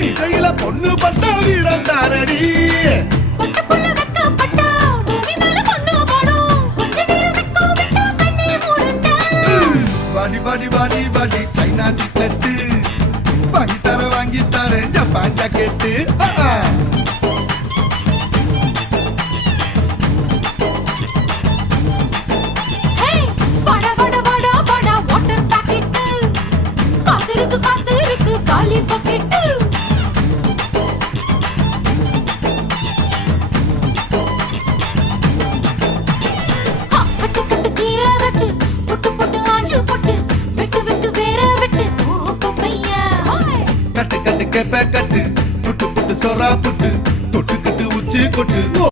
இசையில பொண்ணு பட்ட வீரம் தாரடி பாடி பாடி பாடி பாடி சைனா சிக்கெட்டு வாங்கி தரேன் ஜப்பான் ஜாக்கெட்டு காலி பாக்கெட்டு கட்டு கீரை வெட்டு புட்டு புட்டு ஆஞ்சு புட்டு வெட்டு வெட்டு வேற வெட்டு பையா கட்டு கட்டு கெப்ப கட்டு புட்டு புட்டு சொரா புட்டு தொட்டு கட்டு உச்சி கொட்டு